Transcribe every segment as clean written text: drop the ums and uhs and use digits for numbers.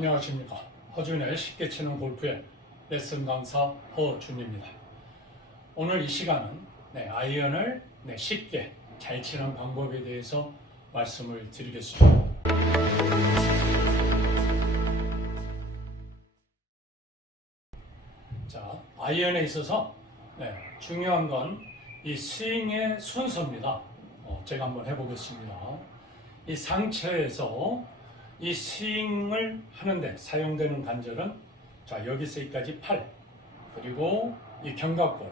안녕하십니까. 허준의 쉽게 치는 골프의 레슨 강사 허준입니다. 오늘 이 시간은 아이언을 쉽게 잘 치는 방법에 대해서 말씀을 드리겠습니다. 자, 아이언에 있어서 중요한 건 이 스윙의 순서입니다. 제가 한번 해보겠습니다. 이 상체에서 이 스윙을 하는데 사용되는 관절은 자, 여기서 여기까지 팔, 그리고 이 견갑골,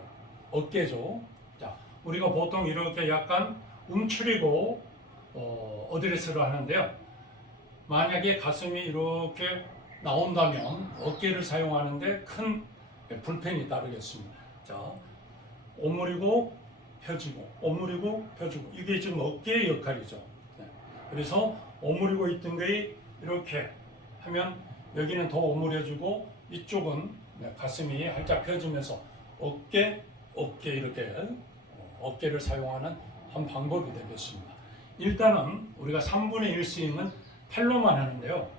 어깨죠. 자, 우리가 보통 이렇게 약간 움츠리고 어드레스를 하는데요. 만약에 가슴이 이렇게 나온다면 어깨를 사용하는데 큰 불편이 따르겠습니다. 자, 오므리고 펴지고, 오므리고 펴지고, 이게 지금 어깨의 역할이죠. 그래서 오므리고 있던 게 이렇게 하면 여기는 더 오므려지고 이쪽은 가슴이 활짝 펴지면서 어깨 이렇게 어깨를 사용하는 한 방법이 되겠습니다. 일단은 우리가 3분의 1 스윙은 팔로만 하는데요.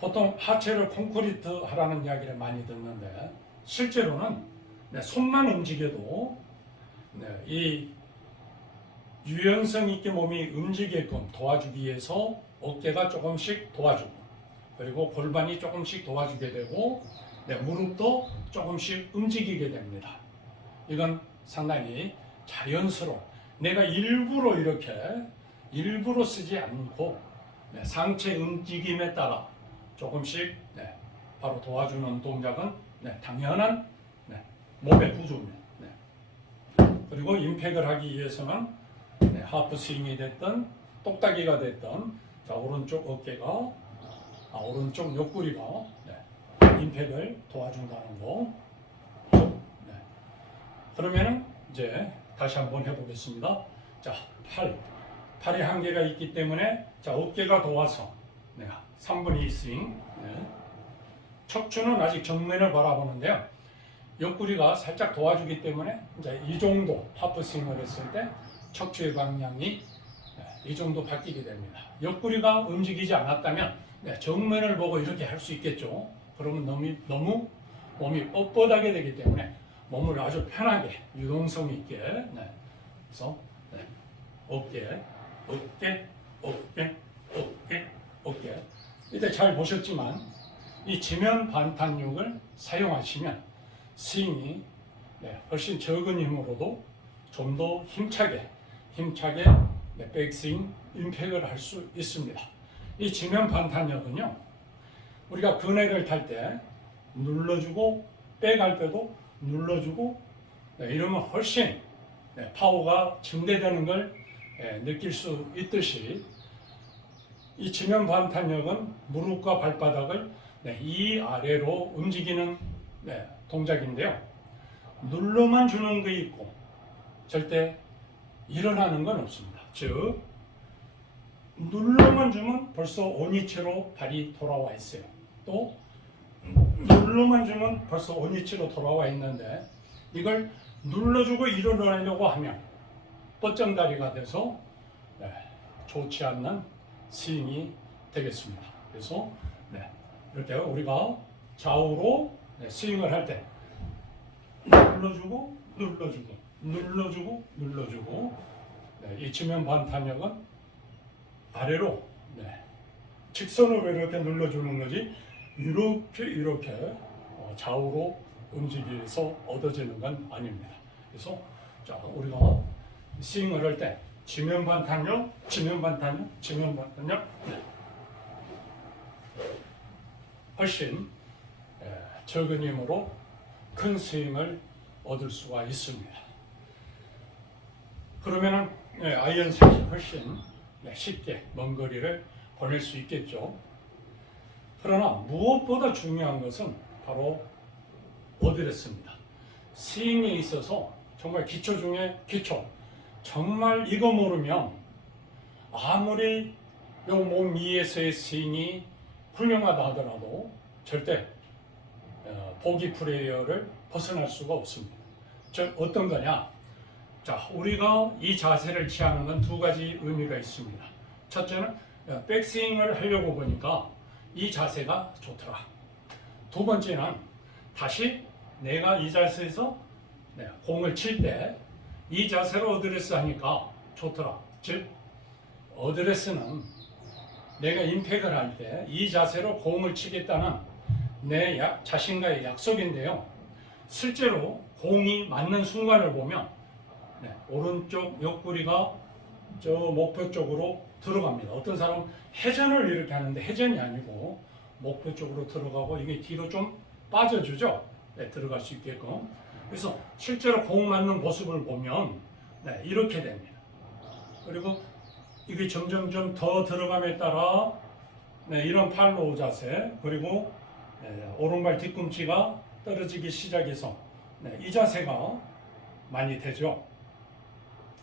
보통 하체를 콘크리트 하라는 이야기를 많이 듣는데 실제로는 손만 움직여도 이 유연성 있게 몸이 움직이게끔 도와주기 위해서 어깨가 조금씩 도와주고, 그리고 골반이 조금씩 도와주게 되고, 무릎도 조금씩 움직이게 됩니다. 이건 상당히 자연스러운, 내가 일부러 쓰지 않고 상체 움직임에 따라 조금씩 바로 도와주는 동작은 당연한 몸의 구조입니다. 그리고 임팩을 하기 위해서는 하프 스윙이 됐든 똑딱이가 됐든 자, 오른쪽 어깨가 오른쪽 옆구리가 임팩을 도와준다는 거. 그러면은 이제 다시 한번 해보겠습니다. 자, 팔에 한계가 있기 때문에 자, 어깨가 도와서 3분의 2 스윙. 척추는 아직 정면을 바라보는데요. 옆구리가 살짝 도와주기 때문에 이제 이 정도 하프 스윙을 했을 때 척추의 방향이 이 정도 바뀌게 됩니다. 옆구리가 움직이지 않았다면 정면을 보고 이렇게 할 수 있겠죠. 그러면 너무 몸이 뻣뻣하게 되기 때문에 몸을 아주 편하게 유동성 있게 그래서 어깨 이때 잘 보셨지만 이 지면 반탄력을 사용하시면 스윙이 훨씬 적은 힘으로도 좀 더 힘차게 백스윙 임팩을 할 수 있습니다. 이 지면 반탄력은요, 우리가 그네를 탈 때 눌러주고 백할 때도 눌러주고 이러면 훨씬 파워가 증대되는 걸 느낄 수 있듯이 이 지면 반탄력은 무릎과 발바닥을 이 아래로 움직이는 동작인데요. 눌러만 주는 게 있고 절대 일어나는 건 없습니다. 즉 눌러만 주면 벌써 원위치로 발이 돌아와 있어요. 또 눌러만 주면 벌써 원위치로 돌아와 있는데 이걸 눌러주고 일어나려고 하면 뻗정다리가 돼서 좋지 않는 스윙이 되겠습니다. 그래서 이렇게 우리가 좌우로 스윙을 할 때 눌러주고 이 지면 반탄력은 아래로 직선으로 이렇게 눌러주는 거지 이렇게 좌우로 움직여서 얻어지는 건 아닙니다. 그래서 자, 우리가 스윙을 할 때 지면 반탄력 훨씬 적은 힘으로 큰 스윙을 얻을 수가 있습니다. 그러면은 아이언 샷이 훨씬 쉽게 먼 거리를 보낼 수 있겠죠. 그러나 무엇보다 중요한 것은 바로 어드레스입니다. 스윙에 있어서 정말 기초 중에 기초. 정말 이거 모르면 아무리 몸 위에서의 스윙이 훌륭하다 하더라도 절대 보기 플레이어를 벗어날 수가 없습니다. 즉 어떤 거냐? 자, 우리가 이 자세를 취하는 건 두 가지 의미가 있습니다. 첫째는 백스윙을 하려고 보니까 이 자세가 좋더라. 두 번째는 다시 내가 이 자세에서 공을 칠 때 이 자세로 어드레스 하니까 좋더라. 즉 어드레스는 내가 임팩을 할 때 이 자세로 공을 치겠다는 내 자신과의 약속인데요. 실제로 공이 맞는 순간을 보면 오른쪽 옆구리가 저 목표 쪽으로 들어갑니다. 어떤 사람은 회전을 이렇게 하는데 회전이 아니고 목표 쪽으로 들어가고 이게 뒤로 좀 빠져주죠. 들어갈 수 있게끔. 그래서 실제로 공 맞는 모습을 보면 이렇게 됩니다. 그리고 이게 점점점 더 들어감에 따라 이런 팔로우 자세, 그리고 오른발 뒤꿈치가 떨어지기 시작해서 이 자세가 많이 되죠.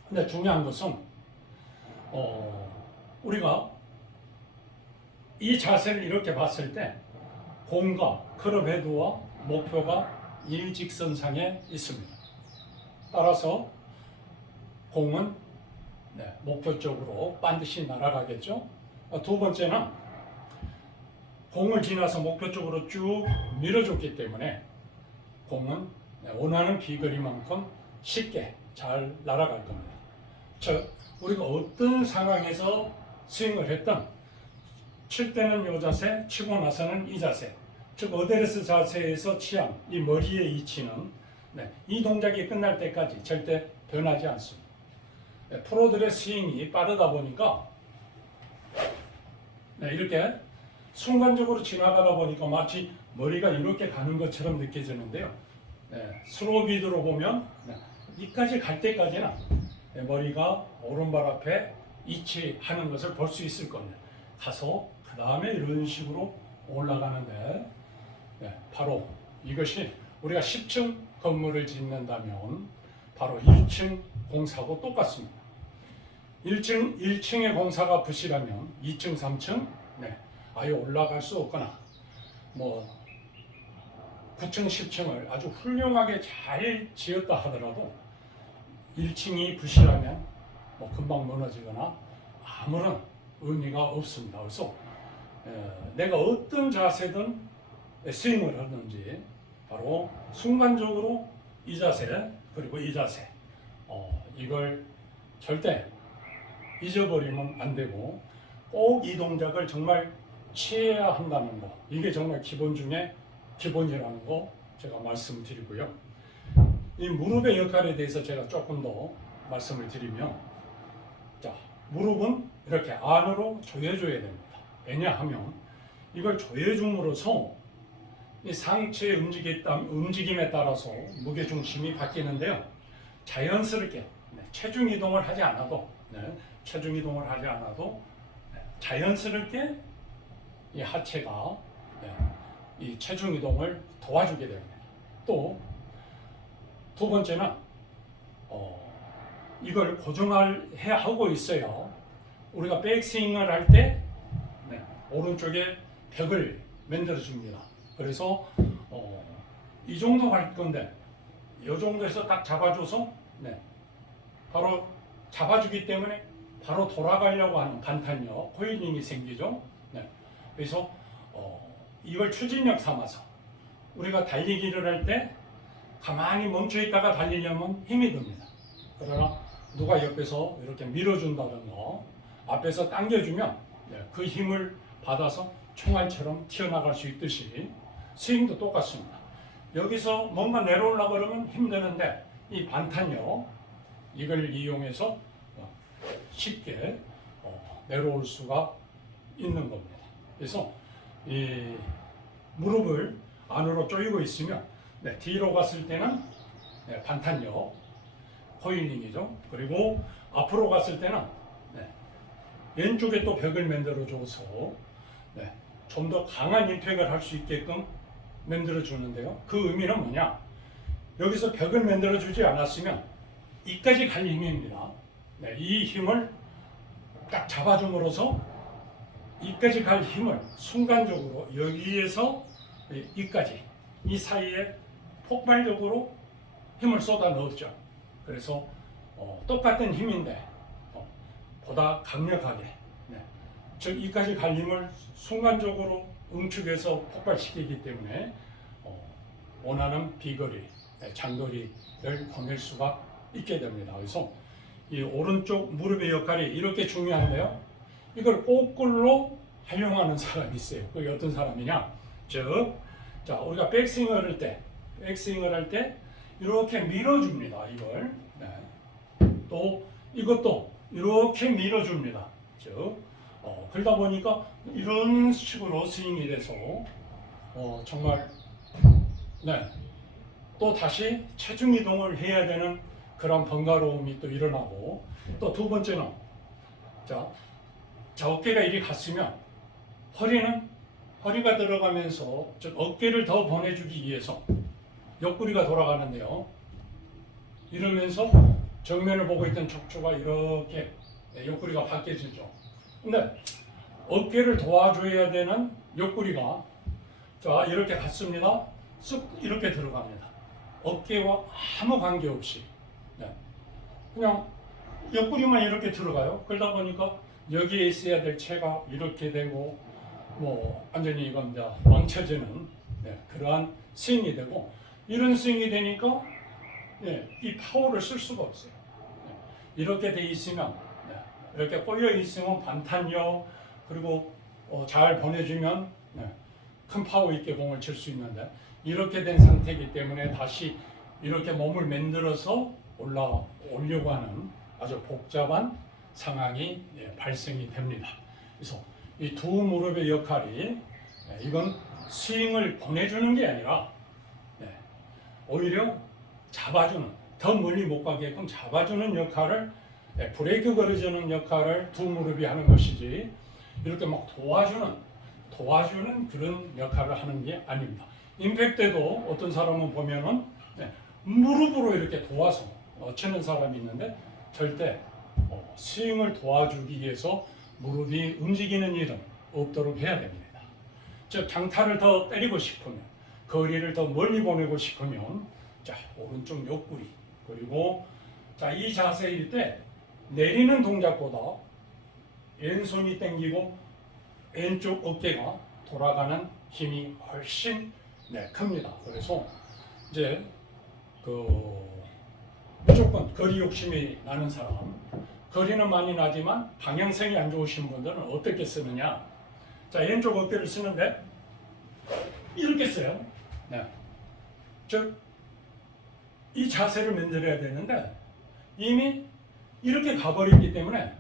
근데 중요한 것은 우리가 이 자세를 이렇게 봤을 때 공과 클럽 헤드와 목표가 일직선상에 있습니다. 따라서 공은 목표 쪽으로 반드시 날아가겠죠. 두 번째는 공을 지나서 목표 쪽으로 쭉 밀어줬기 때문에 공은 원하는 비거리만큼 쉽게 잘 날아갈 겁니다. 즉 우리가 어떤 상황에서 스윙을 했든 칠 때는 이 자세, 치고 나서는 이 자세, 즉 어드레스 자세에서 취한 이 머리의 위치는 이 동작이 끝날 때까지 절대 변하지 않습니다. 프로들의 스윙이 빠르다 보니까 이렇게 순간적으로 지나가다 보니까 마치 머리가 이렇게 가는 것처럼 느껴지는데요. 스로비드로 보면 이까지 갈 때까지는 머리가 오른발 앞에 위치하는 것을 볼 수 있을 겁니다. 가서 그 다음에 이런 식으로 올라가는데 바로 이것이 우리가 10층 건물을 짓는다면 바로 1층 공사하고 똑같습니다. 1층의 공사가 부실하면 2층, 3층 아예 올라갈 수 없거나 9층, 10층을 아주 훌륭하게 잘 지었다 하더라도 1층이 부실하면 금방 무너지거나 아무런 의미가 없습니다. 그래서 내가 어떤 자세든 스윙을 하든지 바로 순간적으로 이 자세 그리고 이 자세 이걸 절대 잊어버리면 안 되고 꼭 이 동작을 정말 취해야 한다는 거, 이게 정말 기본 중에 기본이라는 거 제가 말씀드리고요. 이 무릎의 역할에 대해서 제가 조금 더 말씀을 드리면, 자, 무릎은 이렇게 안으로 조여줘야 됩니다. 왜냐하면 이걸 조여줌으로써 이 상체의 움직임에 따라서 무게중심이 바뀌는데요. 자연스럽게 체중 이동을 하지 않아도 자연스럽게 이 하체가 이 체중 이동을 도와주게 됩니다. 또 두 번째는 이걸 고정을 하고 있어야 우리가 백스윙을 할 때 오른쪽에 벽을 만들어 줍니다. 그래서 이 정도 갈 건데 이 정도에서 딱 잡아줘서 바로 잡아주기 때문에 바로 돌아가려고 하는 반탄력, 코일링이 생기죠. 그래서 이걸 추진력 삼아서 우리가 달리기를 할 때 가만히 멈춰 있다가 달리려면 힘이 듭니다. 그러나 누가 옆에서 이렇게 밀어준다든가 앞에서 당겨주면 그 힘을 받아서 총알처럼 튀어나갈 수 있듯이 스윙도 똑같습니다. 여기서 뭔가 내려오려고 그러면 힘드는데 이 반탄력 이걸 이용해서 쉽게 내려올 수가 있는 겁니다. 그래서 이 무릎을 안으로 조이고 있으면 뒤로 갔을 때는 반탄력, 코일링이죠. 그리고 앞으로 갔을 때는 왼쪽에 또 벽을 만들어줘서 좀 더 강한 임팩을 할 수 있게끔 만들어주는데요. 그 의미는 뭐냐? 여기서 벽을 만들어주지 않았으면 이까지 갈 힘입니다. 이 힘을 딱 잡아줌으로써 이까지 갈 힘을 순간적으로 여기에서 이까지 이 사이에 폭발적으로 힘을 쏟아 넣었죠. 그래서 똑같은 힘인데 보다 강력하게 즉 이까지 갈 힘을 순간적으로 응축해서 폭발시키기 때문에 원하는 비거리, 장거리를 보낼 수가 있게 됩니다. 그래서 이 오른쪽 무릎의 역할이 이렇게 중요한데요. 이걸 거꾸로 활용하는 사람이 있어요. 그게 어떤 사람이냐? 자, 우리가 백스윙을 할 때 이렇게 밀어줍니다. 이걸. 또 이것도 이렇게 밀어줍니다. 그러다 보니까 이런 식으로 스윙이 돼서 정말 또 다시 체중 이동을 해야 되는 그런 번거로움이 또 일어나고, 또 두 번째는 자 어깨가 이리 갔으면 허리가 들어가면서 즉 어깨를 더 보내주기 위해서 옆구리가 돌아가는데요. 이러면서 정면을 보고 있던 척추가 이렇게 옆구리가 바뀌어지죠. 근데 어깨를 도와줘야 되는 옆구리가 자 이렇게 갔습니다. 쓱 이렇게 들어갑니다. 어깨와 아무 관계없이 그냥 옆구리만 이렇게 들어가요. 그러다 보니까 여기에 있어야 될 체가 이렇게 되고 완전히 이건 이제 망쳐지는 그러한 스윙이 되고, 이런 스윙이 되니까 이 파워를 쓸 수가 없어요. 이렇게 돼 있으면 이렇게 꼬여 있으면 반탄력, 그리고 잘 보내주면 큰 파워 있게 공을 칠 수 있는데, 이렇게 된 상태이기 때문에 다시 이렇게 몸을 만들어서 올려고 하는 아주 복잡한 상황이 발생이 됩니다. 그래서 이 두 무릎의 역할이 이건 스윙을 보내주는 게 아니라 오히려 잡아주는, 더 멀리 못 가게끔 잡아주는 역할을, 브레이크 걸어주는 역할을 두 무릎이 하는 것이지 이렇게 막 도와주는 그런 역할을 하는 게 아닙니다. 임팩트도 어떤 사람은 보면은 무릎으로 이렇게 도와서 치는 사람이 있는데, 절대 스윙을 도와주기 위해서 무릎이 움직이는 일은 없도록 해야 됩니다. 즉 장타를 더 때리고 싶으면, 거리를 더 멀리 보내고 싶으면 자 오른쪽 옆구리, 그리고 자 이 자세일 때 내리는 동작보다 왼손이 당기고 왼쪽 어깨가 돌아가는 힘이 훨씬 큽니다. 그래서 이제 무조건 거리 욕심이 나는 사람, 거리는 많이 나지만 방향성이 안 좋으신 분들은 어떻게 쓰느냐? 자 왼쪽 어깨를 쓰는데 이렇게 써요. 즉 이 자세를 만들어야 되는데 이미 이렇게 가버리기 때문에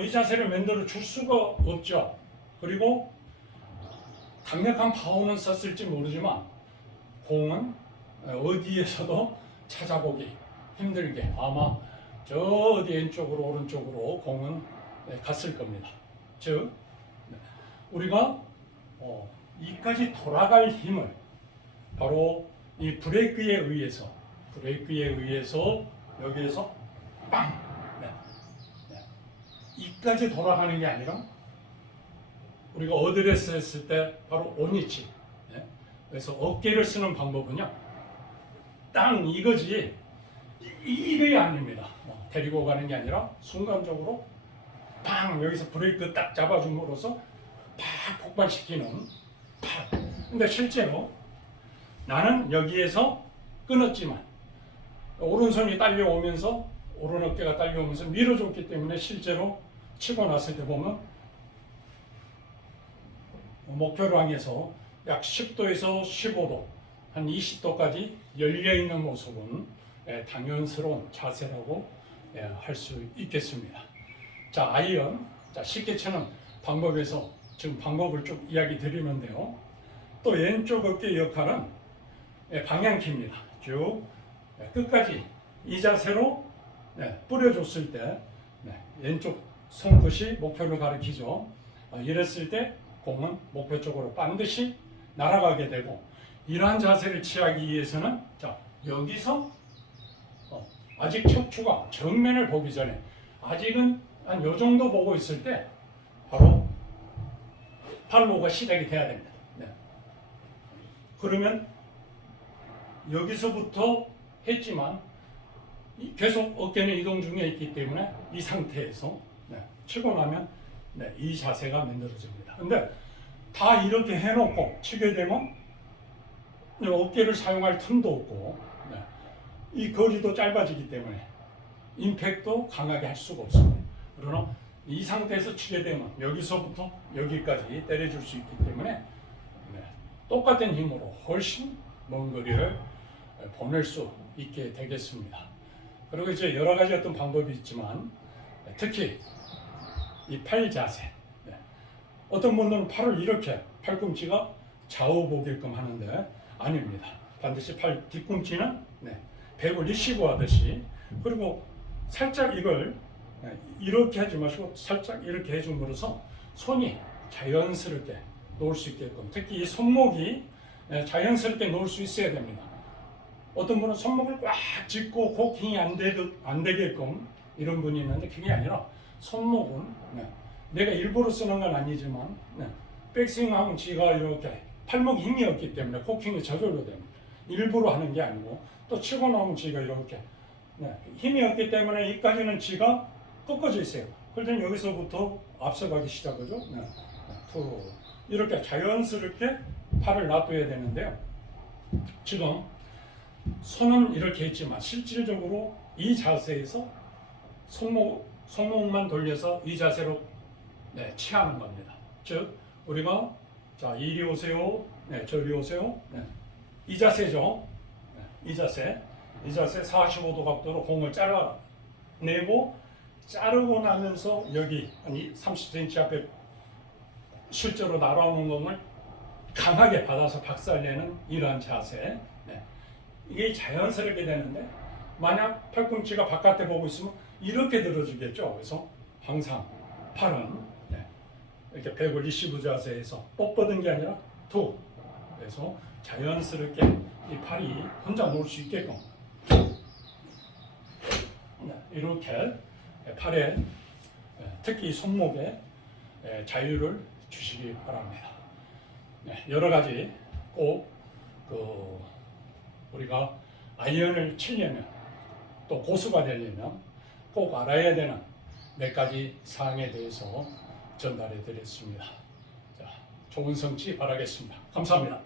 이 자세를 만들어 줄 수가 없죠. 그리고 강력한 파워는 썼을지 모르지만 공은 어디에서도 찾아보기 힘들게 아마 저 어디 왼쪽으로 오른쪽으로 공은 갔을 겁니다. 즉 우리가 이까지 돌아갈 힘을 바로 이 브레이크에 의해서 여기에서 빵! 이까지 돌아가는 게 아니라 우리가 어드레스 했을 때 바로 온위치. 그래서 어깨를 쓰는 방법은요, 땅 이거지 이게 아닙니다. 데리고 가는 게 아니라 순간적으로 팡 여기서 브레이크 딱 잡아줌으로써 팍 폭발시키는 팍. 근데 실제로 나는 여기에서 끊었지만 오른손이 딸려오면서 오른 어깨가 딸려오면서 밀어줬기 때문에 실제로 치고 났을 때 보면 목표를 향해서 약 10도에서 15도, 한 20도까지 열려있는 모습은 당연스러운 자세라고 할 수 있겠습니다. 자, 아이언, 쉽게 치는 방법에서 지금 방법을 좀 이야기 드리는데요. 또 왼쪽 어깨 역할은 방향키입니다. 쭉 끝까지 이 자세로 뿌려줬을 때 왼쪽 손끝이 목표를 가리키죠. 이랬을 때 공은 목표 쪽으로 반드시 날아가게 되고, 이러한 자세를 취하기 위해서는 자 여기서 아직 척추가 정면을 보기 전에 아직은 한 요 정도 보고 있을 때 바로 팔로우가 시작이 돼야 됩니다. 그러면 여기서부터 했지만 계속 어깨는 이동 중에 있기 때문에 이 상태에서 치고 나면 네, 이 자세가 만들어집니다. 근데 다 이렇게 해놓고 치게 되면 어깨를 사용할 틈도 없고, 네, 이 거리도 짧아지기 때문에 임팩도 강하게 할 수가 없습니다. 그러나 이 상태에서 치게 되면 여기서부터 여기까지 때려줄 수 있기 때문에 네, 똑같은 힘으로 훨씬 먼 거리를 보낼 수 있게 되겠습니다. 그리고 이제 여러 가지 어떤 방법이 있지만 특히 이 팔 자세, 네, 어떤 분들은 팔을 이렇게 팔꿈치가 좌우 보게끔 하는데 아닙니다. 반드시 팔 뒤꿈치는 네, 배 올리시고 하듯이, 그리고 살짝 이걸 이렇게 하지 마시고 살짝 이렇게 해줌으로써 손이 자연스럽게 놓을 수 있게끔, 특히 이 손목이 자연스럽게 놓을 수 있어야 됩니다. 어떤 분은 손목을 꽉 짚고 호킹이 안 되게끔 이런 분이 있는데 그게 아니라 손목은 내가 일부러 쓰는 건 아니지만 백스윙하면 지가 이렇게 팔목에 힘이 없기 때문에 호킹이 저절로 됩니다. 일부러 하는 게 아니고 또 치고 나오면 지가 이렇게 힘이 없기 때문에 이까지는 지가 꺾어져 있어요. 그럴 여기서부터 앞서가기 시작하죠. 이렇게 자연스럽게 팔을 놔둬야 되는데요. 지금 손은 이렇게 있지만 실질적으로 이 자세에서 손목만 돌려서 이 자세로 취하는 겁니다. 즉 우리가 자 이리 오세요, 저리 오세요, 이 자세죠. 이 자세 45도 각도로 공을 잘라내고 자르고 나면서 여기 한 30cm 앞에 실제로 날아오는 공을 강하게 받아서 박살내는 이러한 자세. 이게 자연스럽게 되는데 만약 팔꿈치가 바깥에 보고 있으면 이렇게 들어주겠죠. 그래서 항상 팔은 이렇게 120도 자세에서 뻗은 게 아니라 그래서 자연스럽게 이 팔이 혼자 놓을 수 있게끔 이렇게 팔에 특히 손목에 자유를 주시기 바랍니다. 여러 가지 꼭 우리가 아이언을 치려면 또 고수가 되려면 꼭 알아야 되는 몇 가지 사항에 대해서 전달해 드렸습니다. 자, 좋은 성취 바라겠습니다. 감사합니다.